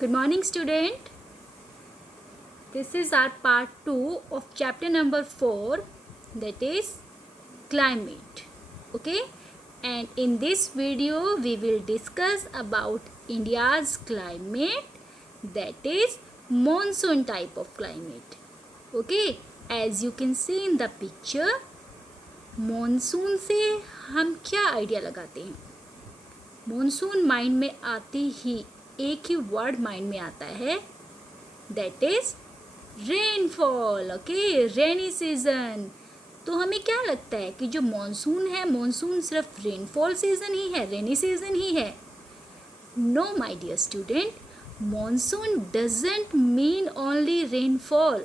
Good morning, student. This is our part 2 of chapter number 4, that is climate. Okay, and in this video we will discuss about India's climate, that is monsoon type of climate. Okay, as you can see in the picture, monsoon से हम क्या idea लगाते हैं? monsoon mind में आते ही एक ही word mind में आता है, that is rainfall. Okay, rainy season. तो हमें क्या लगता है कि जो मॉनसून है, मॉनसून सिर्फ रेनफॉल सीजन ही है, रेनी सीजन ही है? No my dear student, monsoon doesn't mean only rainfall.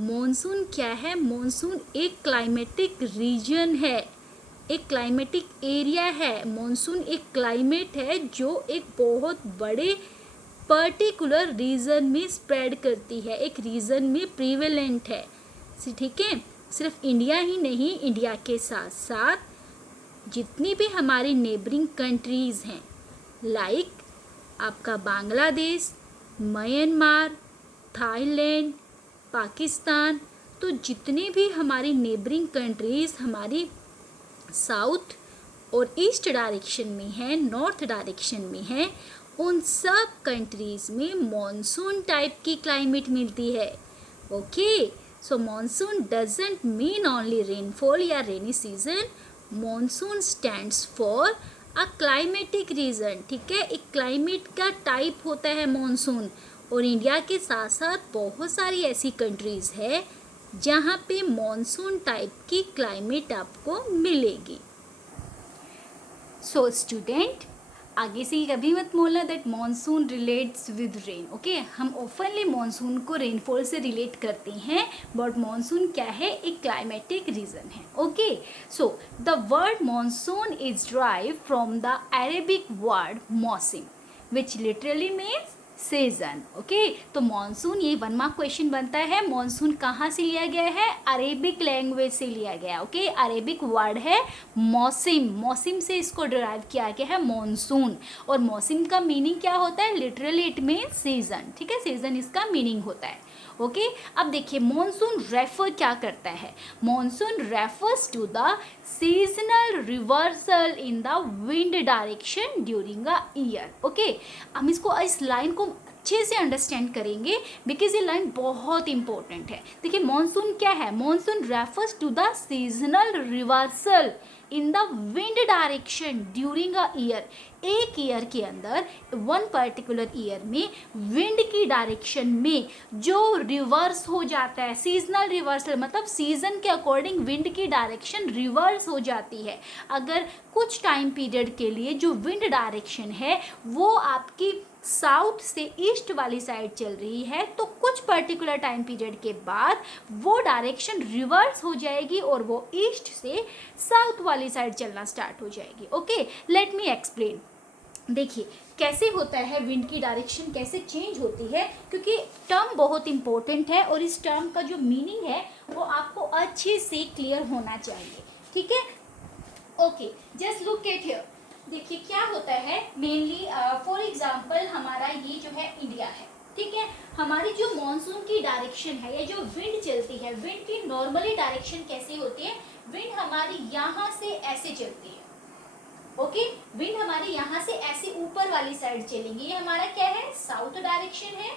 Monsoon क्या है? मॉनसून एक क्लाइमेटिक रीजन है, एक क्लाइमेटिक एरिया है. मॉनसून एक क्लाइमेट है जो एक बहुत बड़े पर्टिकुलर रीजन में स्प्रेड करती है, एक रीजन में प्रीवेलेंट है. ठीक है, सिर्फ इंडिया ही नहीं, इंडिया के साथ साथ जितनी भी हमारी नेबरिंग कंट्रीज़ हैं, लाइक आपका बांग्लादेश, म्यांमार, थाईलैंड, पाकिस्तान, तो जितनी भी हमारी नेबरिंग कंट्रीज़ हमारी साउथ और ईस्ट डायरेक्शन में है, नॉर्थ डायरेक्शन में है, उन सब कंट्रीज़ में मॉनसून टाइप की क्लाइमेट मिलती है. Okay, so monsoon doesn't mean only rainfall या rainy season. Monsoon stands for a climatic region. ठीक है, एक क्लाइमेट का टाइप होता है मॉनसून. और इंडिया के साथ साथ बहुत सारी ऐसी कंट्रीज़ है जहाँ पे मॉनसून टाइप की क्लाइमेट आपको मिलेगी. सो स्टूडेंट, आगे से कभी मत बोलना that monsoon relates with rain. Okay, हम ओपनली मॉनसून को रेनफॉल से रिलेट करते हैं, बट मॉनसून क्या है? एक क्लाइमेटिक रीजन है. Okay, so the word monsoon is drive from the Arabic word mausam, which literally means season. Okay, तो मॉनसून, ये 1 मार्क क्वेश्चन बनता है. मॉनसून कहाँ से लिया गया है? अरेबिक लैंग्वेज से लिया गया. ओके, अरेबिक वर्ड है मौसम. मौसम से इसको डिराइव किया गया है मॉनसून. और मौसम का मीनिंग क्या होता है? Literally it means season. ठीक है, सीजन इसका मीनिंग होता है. ओके, अब देखिए मॉनसून रेफर क्या करता है? Monsoon refers to the seasonal reversal in the wind direction during a year. Okay, हम इसको, इस लाइन को अच्छे से अंडरस्टैंड करेंगे बिकॉज ये लाइन बहुत इंपॉर्टेंट है. देखिए मॉनसून क्या है? Monsoon refers to the seasonal reversal in the wind direction during a year. एक ईयर के अंदर, वन पर्टिकुलर ईयर में विंड की डायरेक्शन में जो रिवर्स हो जाता है, सीजनल रिवर्सल मतलब सीजन के अकॉर्डिंग विंड की डायरेक्शन रिवर्स हो जाती है. अगर कुछ टाइम पीरियड के लिए जो विंड डायरेक्शन है वो आपकी साउथ से ईस्ट वाली साइड चल रही है, तो कुछ पर्टिकुलर टाइम पीरियड के बाद वो डायरेक्शन रिवर्स हो जाएगी और वो ईस्ट से साउथ वाली साइड चलना स्टार्ट हो जाएगी. Okay, let me explain. देखिए कैसे होता है, विंड की डायरेक्शन कैसे चेंज होती है, क्योंकि टर्म बहुत इंपॉर्टेंट है और इस टर्म का जो मीनिंग है वो आपको अच्छे से क्लियर होना चाहिए. ठीक है, okay, just look at here. देखिए क्या होता है मेनली, फॉर एग्जांपल हमारा ये जो है इंडिया है. ठीक है, हमारी जो मॉनसून की डायरेक्शन है या जो विंड चलती है, विंड की नॉर्मली डायरेक्शन कैसी होती है? विंड हमारी यहाँ से ऐसे चलती है. ओके, विंड हमारी यहाँ से ऐसे ऊपर वाली साइड चलेंगी. ये हमारा क्या है? साउथ डायरेक्शन है,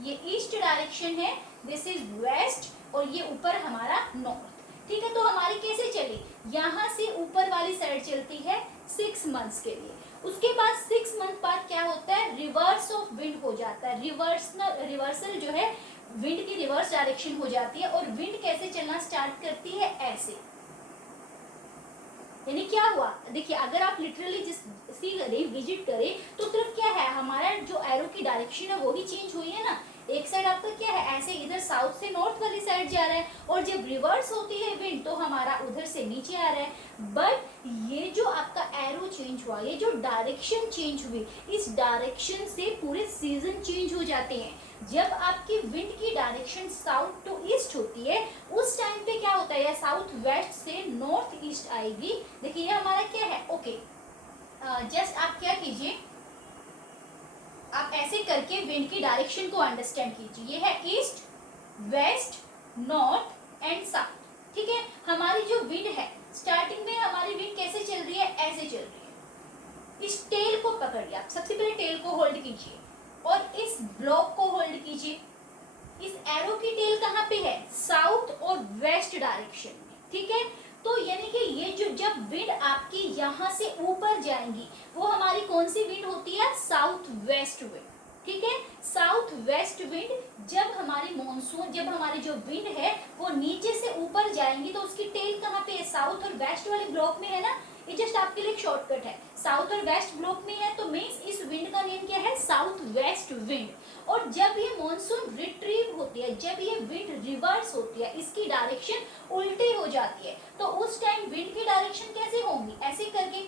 ये ईस्ट डायरेक्शन है, दिस इज वेस्ट, और ये ऊपर हमारा नॉर्थ. ठीक है, तो हमारी कैसे चली? यहाँ से ऊपर वाली साइड चलती है 6 मंथ्स के लिए. उसके बाद 6 मंथ बाद क्या होता है? रिवर्स ऑफ विंड हो जाता है. रिवर्सल जो है, विंड की रिवर्स डायरेक्शन हो जाती है और विंड कैसे चलना स्टार्ट करती है? ऐसे. यानी क्या हुआ? देखिए अगर आप लिटरली जिस सी करें, विजिट करें, तो सिर्फ क्या है, हमारा जो एरो की डायरेक्शन है वो ही चेंज हुई है ना. एक साइड आपका क्या है, ऐसे इधर साउथ से नॉर्थ वाली साइड जा रहा है, और जब रिवर्स होती है विंड तो हमारा उधर से नीचे आ रहा है. बट ये जो आपका एरो चेंज हुआ, ये जो डायरेक्शन चेंज हुई, इस डायरेक्शन से पूरे सीजन चेंज हो जाते हैं. जब आपकी विंड की डायरेक्शन साउथ टू ईस्ट होती है, उस टाइम पे क्या होता है, या साउथ वेस्ट से नॉर्थ ईस्ट आएगी. देखिए ये हमारा क्या है? ओके, जस्ट आप क्या कीजिए, आप आप ऐसे करके विंड की डायरेक्शन को अंडरस्टैंड कीजिए। ये है east, west, north and south. ठीक है, हमारी जो विंड है, स्टार्टिंग में हमारी विंड कैसे चल रही है, ऐसे चल रही है। इस टेल को पकड़िए आप, सबसे पहले टेल को होल्ड कीजिए और इस ब्लॉक को होल्ड कीजिए। इस एरो की टेल कहाँ पे है, साउथ और वेस्ट डायरेक्शन में। ठीक है, तो यानी कि ये जो जब विंड आपकी यहाँ से ऊपर जाएंगी वो हमारी कौन सी विंड होती है, साउथ वेस्ट विंड। ठीक है, साउथ वेस्ट विंड जब हमारी मॉनसून, जब हमारी जो विंड है वो नीचे से ऊपर जाएंगी तो उसकी टेल कहाँ पे है, साउथ और वेस्ट वाले ब्लॉक में है ना। ये जस्ट आपके लिए एक शॉर्टकट है, साउथ और वेस्ट ब्लॉक में है तो मीन्स इस विंड का नेम क्या है, साउथ वेस्ट विंड। और जब ये मॉनसून रिट्रीव होती है, जब ये विंड रिवर्स होती है, इसकी डायरेक्शन उल्टी हो जाती है, तो उस टाइम विंड की डायरेक्शन कैसे होंगी, ऐसे करके।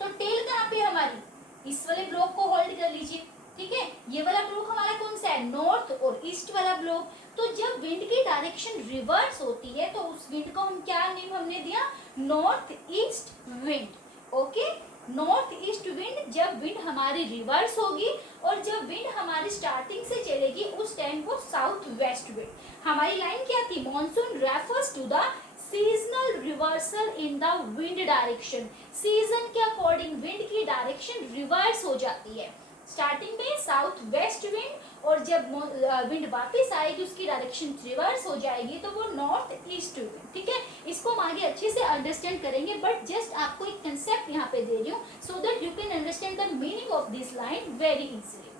तो टेल कहाँ पे हमारी, इस वाले ब्लॉक को होल्ड कर लीजिए। ठीक है, ये वाला ब्लॉक हमारा कौन सा है, नॉर्थ और ईस्ट वाला ब्लॉक। तो जब विंड की डायरेक्शन रिवर्स होती है तो उस विंड को हम क्या नेम हमने दिया, north east wind. Okay, north east wind जब विंड हमारी रिवर्स होगी और जब विंड हमारी स्टार्टिंग से चलेगी उस टाइम को साउथ वेस्ट विंड। हमारी लाइन क्या थी, monsoon refers to the seasonal reversal in the wind direction. Season के अकॉर्डिंग विंड की डायरेक्शन रिवर्स हो जाती है, स्टार्टिंग में साउथ वेस्ट विंड और जब विंड वापस आएगी उसकी डायरेक्शन रिवर्स हो जाएगी तो वो नॉर्थ ईस्ट विंड। ठीक है, इसको हम आगे अच्छे से अंडरस्टैंड करेंगे, बट जस्ट आपको एक कंसेप्ट यहाँ पे दे रही हूँ सो that you can understand the meaning of this line very easily.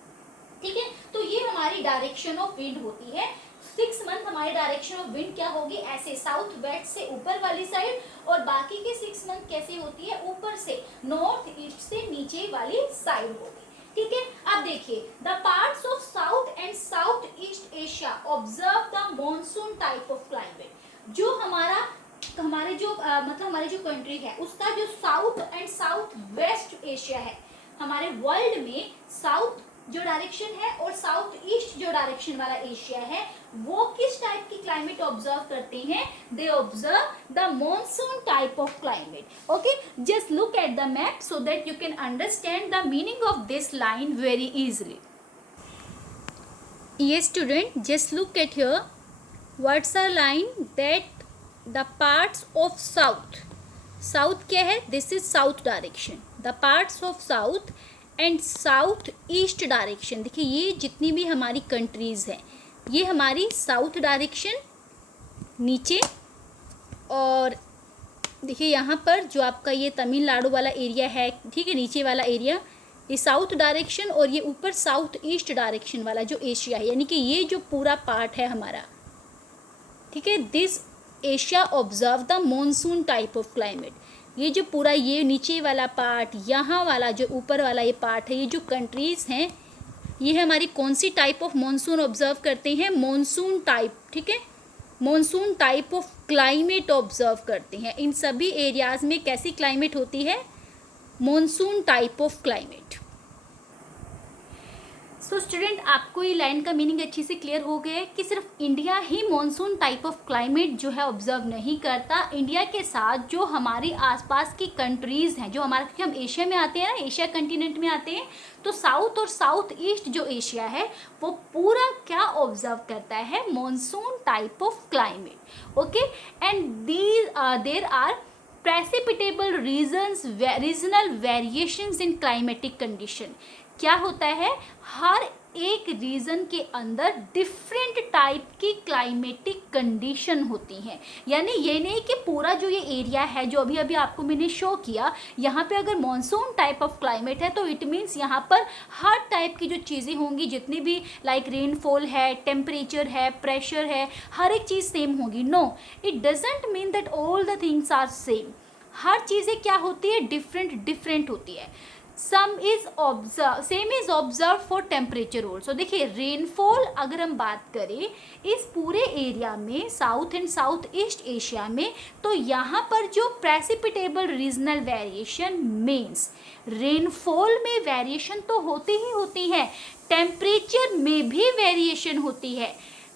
ठीक है, तो ये हमारी डायरेक्शन ऑफ विंड होती है। 6 मंथ हमारी डायरेक्शन ऑफ विंड क्या होगी, ऐसे साउथ वेस्ट से ऊपर वाली साइड, और बाकी के 6 मंथ कैसे होती है, ऊपर से नॉर्थ ईस्ट से नीचे वाली साइड होगी। ठीक है, अब देखिए, the parts of south and south east Asia observe the monsoon type of climate. जो हमारे जो मतलब हमारी जो कंट्री है उसका जो south and south west Asia है, हमारे वर्ल्ड में साउथ जो डायरेक्शन है और साउथ ईस्ट जो डायरेक्शन वाला एशिया है वो किस टाइप की क्लाइमेट ऑब्जर्व करते हैं, they observe the monsoon type of climate. Okay, just look at the map so that you can understand the meaning of this line very easily. Yes student, just look at here, what's a line that the parts of south क्या है, this is south direction, the parts of south and south east direction. देखिए ये जितनी भी हमारी countries हैं ये हमारी साउथ डायरेक्शन नीचे, और देखिए यहाँ पर जो आपका ये तमिलनाडु वाला एरिया है, ठीक है, नीचे वाला एरिया ये साउथ डायरेक्शन, और ये ऊपर साउथ ईस्ट डायरेक्शन वाला जो एशिया है, यानी कि ये जो पूरा पार्ट है हमारा, ठीक है, this Asia observe the monsoon type of climate. ये जो पूरा ये नीचे वाला पार्ट, यहाँ वाला जो ऊपर वाला ये पार्ट है, ये जो कंट्रीज़ हैं ये हमारी कौन सी टाइप ऑफ मॉनसून ऑब्जर्व करते हैं, मॉनसून टाइप। ठीक है, monsoon type of climate observe करते हैं। इन सभी एरियाज़ में कैसी क्लाइमेट होती है, monsoon type of climate. So student, आपको ये लाइन का मीनिंग अच्छे से क्लियर हो गया है कि सिर्फ India he monsoon type of climate जो है ऑब्जर्व नहीं करता। इंडिया के साथ जो हमारी आसपास की कंट्रीज़ हैं, जो हमारे, क्योंकि हम एशिया में आते हैं ना, एशिया कंटिनेंट में आते हैं, तो साउथ और साउथ ईस्ट जो एशिया है वो पूरा क्या ऑब्जर्व करता है, monsoon type of climate. Okay, and there are precipitable regional variations in climatic condition. क्या होता है, हर एक रीजन के अंदर डिफरेंट टाइप की क्लाइमेटिक कंडीशन होती हैं। यानी ये नहीं कि पूरा जो ये एरिया है जो अभी अभी आपको मैंने शो किया, यहाँ पे अगर मॉनसून टाइप ऑफ क्लाइमेट है तो इट मीन्स यहाँ पर हर टाइप की जो चीज़ें होंगी, जितनी भी लाइक रेनफॉल है, टेम्परेचर है, प्रेशर है, हर एक चीज़ सेम होगी। No, it doesn't mean that all the things are same. हर चीज़ें क्या होती है, डिफरेंट होती है। Same is observe for temperature also. देखिए रेनफॉल अगर हम बात करें इस पूरे एरिया में, south and south east Asia में, तो यहाँ पर जो precipitable regional variation means rainfall में वेरिएशन तो होती ही होती है, टेम्परेचर में भी वेरिएशन होती है।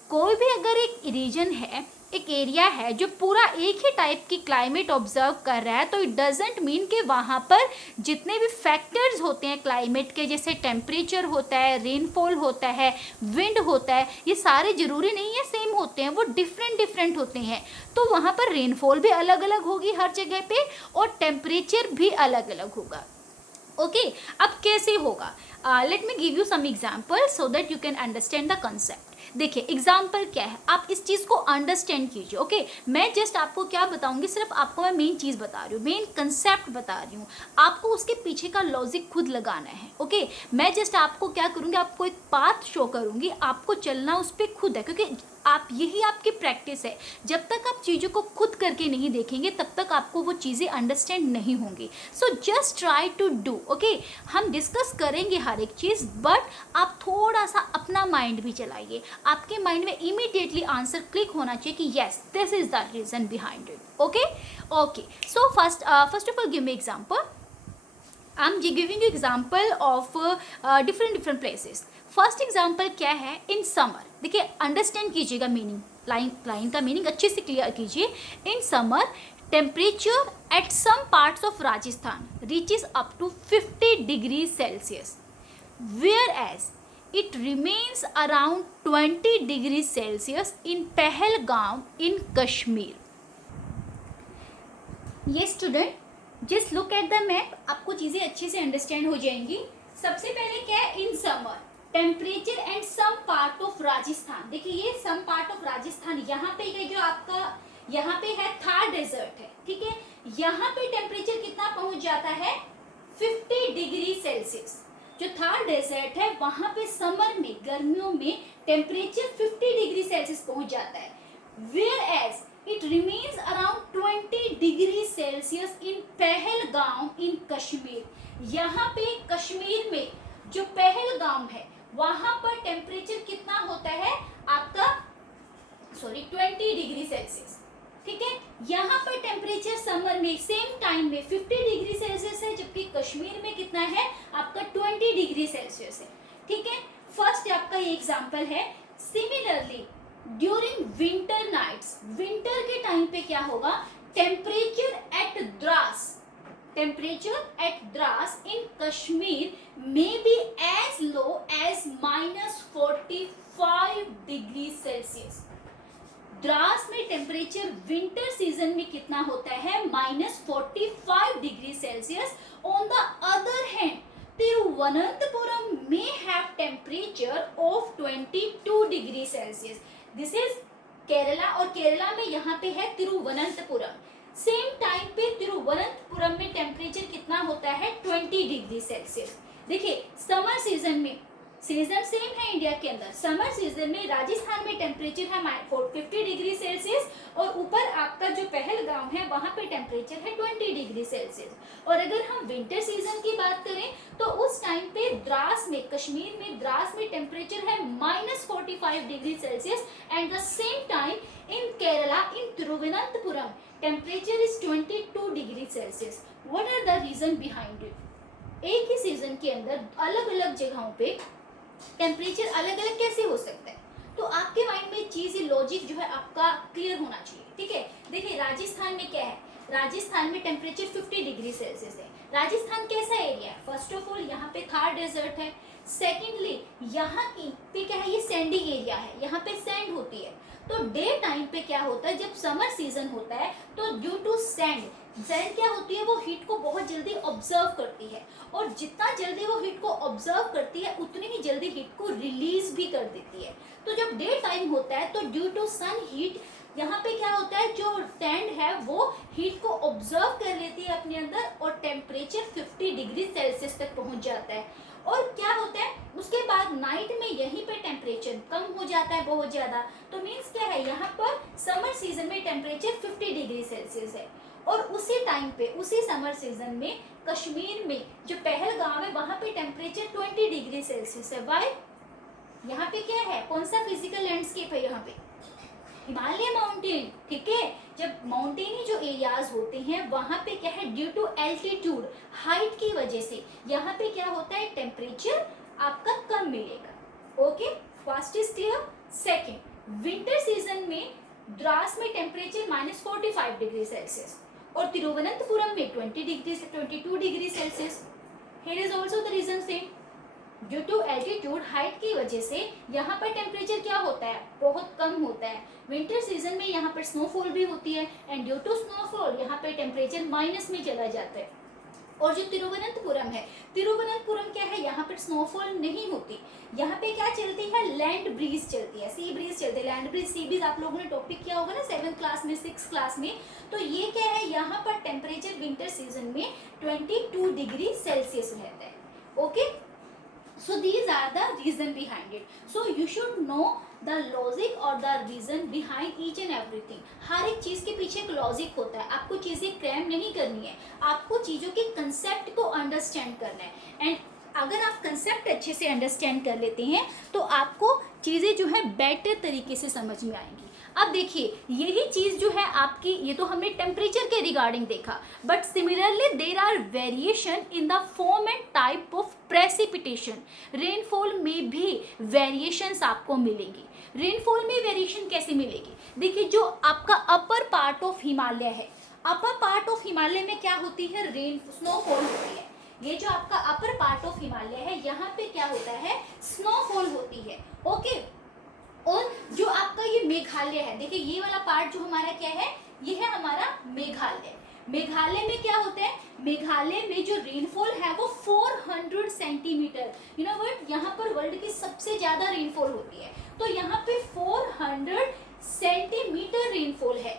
कोई भी अगर एक रीजन है एक एरिया है जो पूरा एक ही टाइप की क्लाइमेट ऑब्जर्व कर रहा है, तो इट डजेंट मीन कि वहाँ पर जितने भी फैक्टर्स होते हैं क्लाइमेट के, जैसे टेम्परेचर होता है, रेनफॉल होता है, विंड होता है, ये सारे ज़रूरी नहीं है सेम होते हैं, वो डिफरेंट डिफरेंट होते हैं। तो वहाँ पर रेनफॉल भी अलग अलग होगी हर जगह पे, और टेम्परेचर भी अलग अलग होगा। ओके, अब कैसे होगा? Let me give you some example so that you can understand the concept. देखिए एग्जाम्पल क्या है, आप इस चीज़ को अंडरस्टैंड कीजिए। ओके, मैं जस्ट आपको क्या बताऊंगी, सिर्फ आपको मैं मेन चीज़ बता रही हूँ, मेन कंसेप्ट बता रही हूँ, आपको उसके पीछे का लॉजिक खुद लगाना है। ओके, मैं जस्ट आपको क्या करूँगी, आपको एक पाथ शो करूँगी, आपको चलना उस पर खुद है, क्योंकि आप यही आपकी प्रैक्टिस है। जब तक आप चीज़ों को खुद करके नहीं देखेंगे तब तक आपको वो चीज़ें अंडरस्टैंड नहीं होंगी। So just try to do. Okay, हम डिस्कस करेंगे हर एक चीज़, बट आप थोड़ा सा अपना माइंड भी चलाइए। आपके माइंड में इमीडिएटली आंसर क्लिक होना चाहिए कि yes this is the reason behind it. Okay okay, so first of all give me example. I am giving you example of different places. First example क्या है, in summer. देखिए understand कीजिएगा meaning, line का meaning अच्छे से clear कीजिए। In summer temperature at some parts of Rajasthan reaches up to 50 degree Celsius, whereas it remains around 20 degrees Celsius in Pahalgam in Kashmir. ये student just look at the map, आपको चीज़ें अच्छे से understand हो जाएंगी। सबसे पहले क्या है, in summer temperature and some part of Rajasthan. देखिए ये सम पार्ट ऑफ राजस्थान, यहाँ पे है जो आपका यहाँ पे है थार डेजर्ट है, ठीक है। यहाँ पे टेम्परेचर कितना पहुंच जाता है, 50 डिग्री सेल्सियस। जो थार डेजर्ट है वहां पे समर में, गर्मियों में टेम्परेचर 50 डिग्री सेल्सियस पहुंच जाता है। Whereas it remains around 20 degree Celsius in Pahalgam in Kashmir. यहाँ पे कश्मीर में जो पहलगाम है वहां पर टेम्परेचर कितना होता है आपका, 20 डिग्री सेल्सियस, ठीक है। यहाँ पर टेम्परेचर समर में सेम टाइम में 50 डिग्री सेल्सियस है, जबकि कश्मीर में कितना है आपका 20 डिग्री सेल्सियस है, ठीक है। फर्स्ट आपका ये एग्जांपल है। Similarly during winter nights, winter के टाइम पे क्या होगा, temperature at Dras in Kashmir may be as low as -45 degree Celsius. Dras में टेम्परेचर विंटर सीजन में कितना होता है, -45 degree Celsius. On the other hand Thiruvananthapuram में have temperature of 22 degree Celsius. This is Kerala, और केरला में यहाँ पे है तिरुवनंतपुरम। सेम टाइम पे तिरुवनंतपुरम में टेम्परेचर कितना होता है, 20 डिग्री सेल्सियस। देखिए समर सीजन में, सीजन सेम है इंडिया के अंदर, समर सीजन में राजस्थान में टेम्परेचर है 50 डिग्री सेल्सियस, और ऊपर आपका जो पहलगाम है वहां पे टेम्परेचर है 20 डिग्री सेल्सियस। और अगर हम विंटर सीजन की बात करें तो उस टाइम पे द्रास में, कश्मीर में द्रास में टेम्परेचर है -45 degree Celsius, and the same time in Kerala in Thiruvananthapuram temperature is 22 degree Celsius. What are the reason behind it? एक ही सीजन के अंदर अलग अलग जगहों पे टेम्परेचर अलग अलग कैसे हो सकता है? तो आपके माइंड में चीज, लॉजिक जो है आपका क्लियर होना चाहिए, ठीक है। देखिए राजस्थान में क्या है, राजस्थान में टेम्परेचर 50 डिग्री सेल्सियस है। राजस्थान कैसा एरिया है, फर्स्ट ऑफ ऑल यहाँ पे थार डेजर्ट है। सेकेंडली यहाँ की पे क्या है, ये सैंडी एरिया है, यहाँ पे सैंड होती है। तो डे टाइम पे क्या होता है, जब समर सीजन होता है तो ड्यू टू सैंड क्या होती है, वो हीट को बहुत जल्दी ऑब्जर्व करती है, और जितना जल्दी वो हीट को ऑब्जर्व करती है उतनी ही जल्दी हीट को रिलीज भी कर देती है। तो जब डे टाइम होता है तो ड्यू टू सन हीट यहाँ पे क्या होता है, जो सैंड है वो हीट को ऑब्जर्व कर लेती है अपने अंदर, और टेम्परेचर 50 डिग्री सेल्सियस तक पहुंच जाता है। और क्या होता है उसके बाद नाइट में यहीं पे टेम्परेचर कम हो जाता है बहुत ज़्यादा। तो मीन्स क्या है, यहाँ पर समर सीजन में टेम्परेचर 50 डिग्री सेल्सियस है, और उसी टाइम पे, उसी समर सीजन में कश्मीर में जो पहलगाम है वहाँ पे टेम्परेचर 20 डिग्री सेल्सियस है। वाई? यहाँ पे क्या है, कौन सा फिजिकल लैंडस्केप है, यहाँ पे हिमालय माउंटेन, ठीक है। जब माउंटेनी जो एरियाज होते हैं वहां पे क्या है, ड्यू टू एल्टीट्यूड, हाइट की वजह से यहाँ पे क्या होता है, टेम्परेचर आपका कम मिलेगा। Okay, first is clear. Second, winter season में द्रास में टेम्परेचर -45 डिग्री सेल्सियस और तिरुवनंतपुरम में 22 degree Celsius. Here is also the reason same, due to altitude height की वजह से यहाँ पर टेम्परेचर क्या होता है, बहुत कम होता है। विंटर सीजन में यहाँ पर स्नोफॉल भी होती है एंड ड्यू टू स्नोफॉल यहाँ पर टेम्परेचर माइनस में चला जाता है। और जो तिरुवनंतपुरम है, तिरुवनंतपुरम क्या है, यहाँ पर स्नोफॉल नहीं होती, यहाँ पे क्या चलती है, लैंड ब्रीज चलती है, सी ब्रीज चलती है। लैंड ब्रीज सी ब्रीज आप लोगों ने टॉपिक किया होगा ना 7th क्लास में 6th क्लास में। तो ये क्या है, यहाँ पर टेम्परेचर विंटर सीजन में 22 डिग्री सेल्सियस रहता है। Okay, so these are the reason behind it, so you should know the logic or the reason behind each and everything। हर एक चीज के पीछे एक लॉजिक होता है, आपको चीजें क्रैम नहीं करनी है, आपको चीजों के कंसेप्ट को अंडरस्टैंड करना है। एंड अगर आप कंसेप्ट अच्छे से अंडरस्टैंड कर लेते हैं तो आपको चीजें जो है बेटर तरीके से समझ में आएंगी। अब देखिए यही चीज जो है आपकी, ये तो हमने टेम्परेचर के रिगार्डिंग देखा, but similarly there are variation in the form and type of precipitation. Rainfall में भी वेरिएशंस आपको मिलेंगी। रेनफॉल में वेरिएशन कैसे मिलेगी, देखिए जो आपका अपर पार्ट ऑफ हिमालय है, अपर पार्ट ऑफ हिमालय में क्या होती है, रेन स्नोफॉल होती है। ये जो आपका अपर पार्ट ऑफ हिमालय है, यहाँ पे क्या होता है, स्नोफॉल होती है। ओके, और जो आपका ये मेघालय है, देखिए ये वाला पार्ट जो हमारा क्या है, ये है हमारा मेघालय। मेघालय में क्या होता है, मेघालय में जो रेनफॉल है वो 400 सेंटीमीटर, यू नो व्हाट, यहाँ पर वर्ल्ड की सबसे ज्यादा रेनफॉल होती है। तो यहाँ पे 400 सेंटीमीटर रेनफॉल है।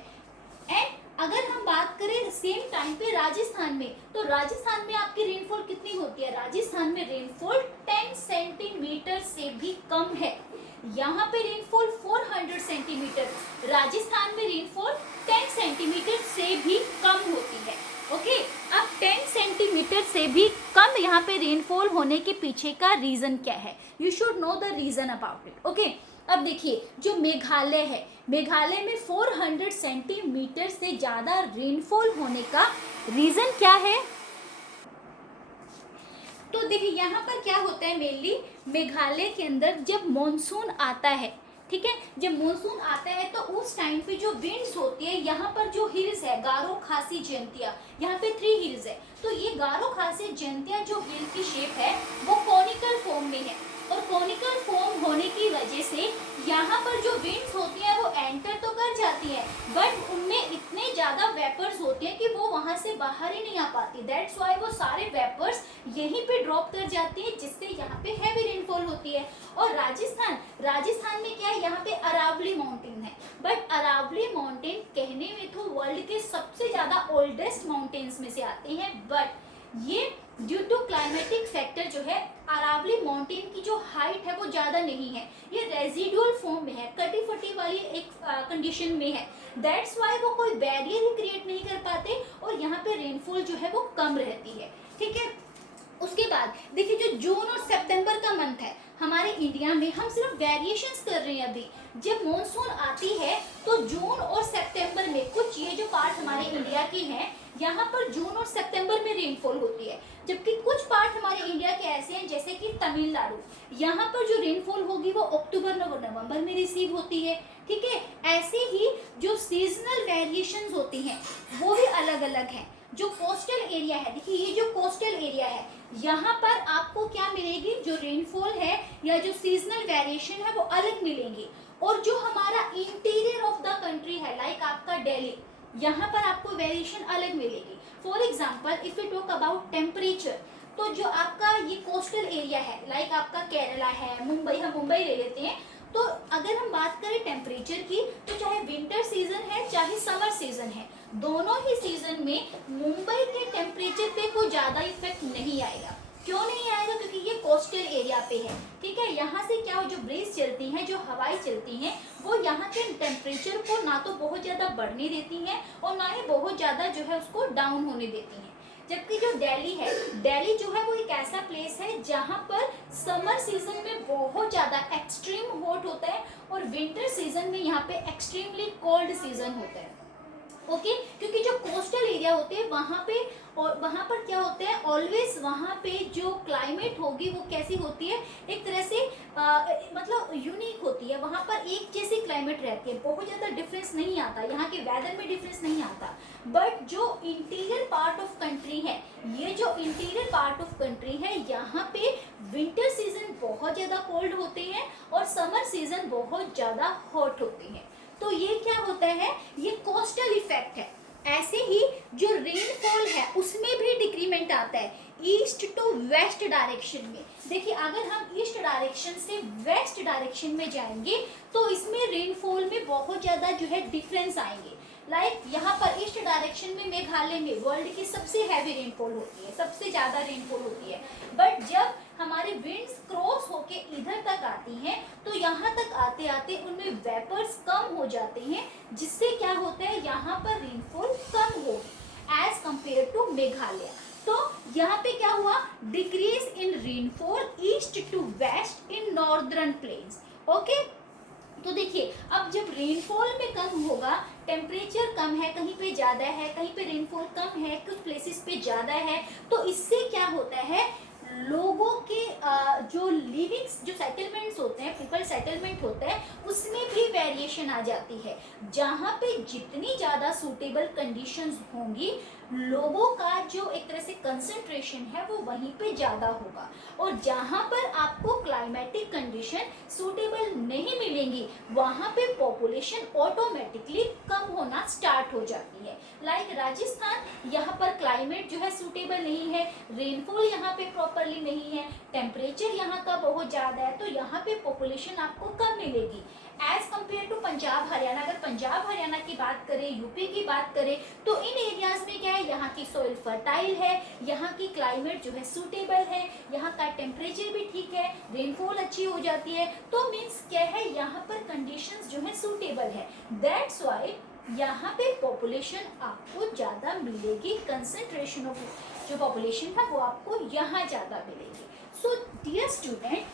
एंड अगर हम बात करें सेम टाइम पे राजस्थान में, तो राजस्थान में आपकी रेनफॉल कितनी होती है, राजस्थान में रेनफॉल 10 सेंटीमीटर से भी कम है। यहाँ पे रेनफॉल 400 सेंटीमीटर, राजस्थान में रेनफॉल 10 सेंटीमीटर से भी कम होती है। ओके, अब 10 सेंटीमीटर से भी कम यहाँ पे रेनफॉल होने के पीछे का रीजन क्या है, you should know the reason about it. Okay, अब देखिए जो मेघालय है, मेघालय में 400 सेंटीमीटर से ज़्यादा रेनफॉल होने का रीजन क्या है, तो देखिए यहाँ पर क्या होता है, मेनली मेघालय के अंदर जब मॉनसून आता है, ठीक है, जब मॉनसून आता है तो उस टाइम पे जो विंड्स होती है, यहाँ पर जो हिल्स है गारो खासी जयंतिया, यहाँ पे 3 हिल्स है, तो ये गारो खासी जयंतिया जो हिल की शेप है वो कॉनिकल फॉर्म में है। और कॉनिकल फॉर्म होने की वजह से यहाँ पर जो विंड्स होती हैं वो एंटर तो कर जाती हैं, बट उनमें इतने ज़्यादा वेपर्स होते हैं कि वो वहाँ से बाहर ही नहीं आ पाती। दैट्स वाई वो सारे वेपर्स यहीं पे ड्रॉप कर जाती हैं, जिससे यहाँ पे हैवी रेनफॉल होती है। और राजस्थान में क्या है, यहाँ पे अरावली माउंटेन है, बट अरावली माउंटेन कहने में तो वर्ल्ड के सबसे ज़्यादा ओल्डेस्ट माउंटेन्स में से आते हैं, बट ये ड्यू टू क्लाइमेटिक फैक्टर जो है अरावली माउंटेन की जो हाइट है वो ज़्यादा नहीं है, ये रेजिडुअल फॉर्म में है, कटी फटी वाली एक कंडीशन में है। दैट्स वाई वो कोई बैरियर ही क्रिएट नहीं कर पाते और यहाँ पे रेनफॉल जो है वो कम रहती है। ठीक है, उसके बाद देखिए जो जून और सितंबर का मंथ है हमारे इंडिया में, हम सिर्फ वेरिएशंस कर रहे हैं अभी। जब मॉनसून आती है तो जून और सितंबर में कुछ ये जो पार्ट हमारे इंडिया के हैं, यहाँ पर जून और सितंबर में रेनफॉल होती है, जबकि कुछ पार्ट हमारे इंडिया के ऐसे हैं जैसे कि तमिलनाडु, यहाँ पर जो रेनफॉल होगी वो अक्टूबर नवंबर में रिसीव होती है। ठीक है, ऐसे ही जो सीजनल वेरिएशंस होती हैं वो भी अलग अलग हैं। जो कोस्टल एरिया है, देखिए ये जो कोस्टल एरिया है यहाँ पर आपको क्या मिलेगी, जो रेनफॉल है या जो सीजनल वेरिएशन है वो अलग मिलेंगी। और जो हमारा इंटीरियर ऑफ द कंट्री है, लाइक आपका दिल्ली, यहाँ पर आपको वेरिएशन अलग मिलेगी। For example if you talk about temperature, तो जो आपका ये कोस्टल एरिया है, लाइक आपका केरला है, मुंबई, हम मुंबई ले लेते हैं, तो अगर हम बात करें टेम्परेचर की, तो चाहे विंटर सीजन है चाहे समर सीजन है, दोनों ही सीजन में मुंबई के टेम्परेचर पे कोई ज़्यादा इफेक्ट नहीं आएगा। क्यों नहीं आएगा, क्योंकि ये कोस्टल एरिया पे है। ठीक है, यहाँ से क्या हो, जो ब्रीज चलती हैं, जो हवाएं चलती हैं, वो यहाँ के टेम्परेचर को ना तो बहुत ज़्यादा बढ़ने देती हैं और ना ही बहुत ज़्यादा जो है उसको डाउन होने देती हैं। जबकि जो दिल्ली है, दिल्ली जो है वो एक ऐसा प्लेस है जहाँ पर समर सीजन में बहुत ज़्यादा एक्सट्रीम हॉट होता है और विंटर सीजन में यहाँ पे एक्सट्रीमली कोल्ड सीजन होता है। ओके, क्योंकि जो कोस्टल एरिया होते हैं वहाँ पे, और वहाँ पर क्या होता है, ऑलवेज वहाँ पे जो क्लाइमेट होगी वो कैसी होती है, एक तरह से मतलब यूनिक होती है, वहाँ पर एक जैसी क्लाइमेट रहती है, बहुत ज़्यादा डिफरेंस नहीं आता, यहाँ के वेदर में डिफरेंस नहीं आता। बट जो इंटीरियर पार्ट ऑफ कंट्री है, ये जो इंटीरियर पार्ट ऑफ कंट्री है, यहाँ पे विंटर सीजन बहुत ज़्यादा कोल्ड होते हैं और समर सीजन बहुत ज़्यादा हॉट होते हैं। तो ये क्या होता है, ये कोस्टल इफेक्ट है। ऐसे ही जो रेनफॉल है उसमें भी डिक्रीमेंट आता है ईस्ट टू वेस्ट डायरेक्शन में। देखिए अगर हम ईस्ट डायरेक्शन से वेस्ट डायरेक्शन में जाएंगे तो इसमें रेनफॉल में बहुत ज़्यादा जो है डिफरेंस आएंगे। लाइक यहाँ पर ईस्ट डायरेक्शन में मेघालय में वर्ल्ड की सबसे हैवी रेनफॉल होती है, सबसे ज़्यादा रेनफॉल होती है। बट जब हमारे विंड्स क्रॉस होके इधर तक आती हैं तो यहाँ तक आते आते उनमें वेपर्स कम हो जाते हैं, जिससे क्या होता है यहाँ पर रेनफॉल कम होगी एज कंपेयर टू मेघालय। तो यहाँ पे क्या हुआ, decrease in rainfall east to west in northern plains. Okay, तो देखिए अब जब रेनफॉल में कम होगा, टेम्परेचर कम है, कहीं पे ज़्यादा है, कहीं पे रेनफॉल कम है, कुछ प्लेसेस पे ज़्यादा है, तो इससे क्या होता है, लोगों के जो लिविंग्स, जो सेटलमेंट्स होते हैं, पीपल सेटलमेंट होते हैं, उसमें भी वेरिएशन आ जाती है। जहाँ पे जितनी ज़्यादा सूटेबल कंडीशंस होंगी, लोगों का जो एक तरह से कंसंट्रेशन है वो वहीं पे ज़्यादा होगा। और जहाँ पर आपको क्लाइमेटिक कंडीशन सूटेबल नहीं मिलेंगी, वहाँ पे पॉपुलेशन ऑटोमेटिकली कम होना स्टार्ट हो जाती है। लाइक राजस्थान, यहाँ पर क्लाइमेट जो है सूटेबल नहीं है, रेनफॉल यहाँ पे प्रॉपरली नहीं है, टेम्परेचर यहाँ का बहुत ज़्यादा है, तो यहाँ पे पॉपुलेशन आपको कम मिलेगी as compare to Punjab Haryana. अगर पंजाब हरियाणा की बात करें, यूपी की बात करें, तो इन एरियाज में क्या है, यहाँ की सॉइल फर्टाइल है, यहाँ की क्लाइमेट जो है सूटेबल है, यहाँ का टेम्परेचर भी ठीक है, रेनफॉल अच्छी हो जाती है, तो मीन्स क्या है, यहाँ पर कंडीशंस जो है सूटेबल है। दैट्स वाई यहाँ पे पॉपुलेशन आपको ज़्यादा मिलेगी, कंसंट्रेशन ऑफ जो पॉपुलेशन है वो आपको यहाँ ज़्यादा मिलेगी। So dear student,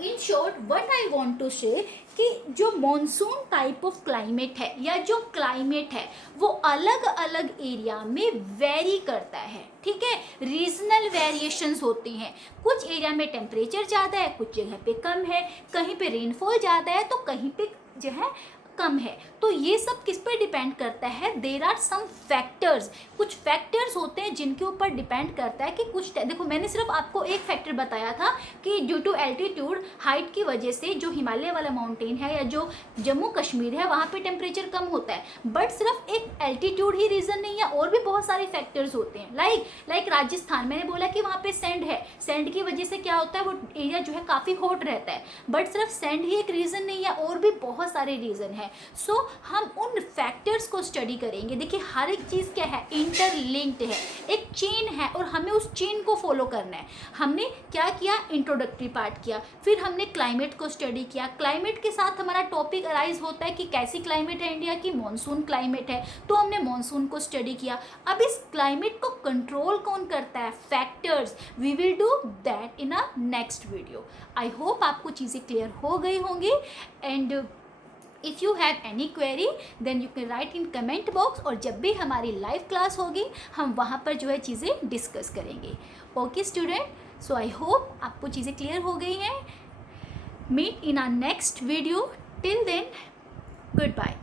in short what I want to say कि जो मॉनसून टाइप ऑफ क्लाइमेट है या जो क्लाइमेट है वो अलग अलग एरिया में वेरी करता है, ठीक है, रीजनल वेरिएशंस होती हैं। कुछ एरिया में टेम्परेचर ज़्यादा है, कुछ जगह पे कम है, कहीं पे रेनफॉल ज़्यादा है तो कहीं पे जो है कम है। तो ये सब किस पे डिपेंड करता है, देयर आर सम फैक्टर्स, कुछ फैक्टर्स होते हैं जिनके ऊपर डिपेंड करता है कि कुछ, देखो मैंने सिर्फ आपको एक फैक्टर बताया था कि ड्यू टू एल्टीट्यूड, हाइट की वजह से जो हिमालय वाला माउंटेन है या जो जम्मू कश्मीर है वहाँ पे टेम्परेचर कम होता है, बट सिर्फ एक एल्टीट्यूड ही रीज़न नहीं है, और भी बहुत सारे फैक्टर्स होते हैं। लाइक राजस्थान, मैंने बोला कि वहाँ पे सैंड है, सैंड की वजह से क्या होता है, वो एरिया जो है काफ़ी हॉट रहता है, बट सिर्फ सैंड ही एक रीज़न नहीं है, और भी बहुत सारे रीज़न है। सो हम उन फैक्टर्स को स्टडी करेंगे। देखिए हर एक चीज़ क्या है, इंटरलिंक्ड है, एक चेन है और हमें उस चेन को फॉलो करना है। हमने क्या किया, इंट्रोडक्टरी पार्ट किया, फिर हमने क्लाइमेट को स्टडी किया, क्लाइमेट के साथ हमारा टॉपिक अराइज होता है कि कैसी क्लाइमेट है इंडिया की, मॉनसून क्लाइमेट है, तो हमने मॉनसून को स्टडी किया। अब इस क्लाइमेट को कंट्रोल कौन करता है, factors, we will do that in a next video. I hope आपको चीज़ें क्लियर हो गई होंगी, and if you have any query then you can write in comment box, और जब भी हमारी लाइव क्लास होगी हम वहाँ पर जो है चीज़ें डिस्कस करेंगे। Okay student, so I hope आपको चीज़ें क्लियर हो गई हैं। Meet in our next video, till then good bye.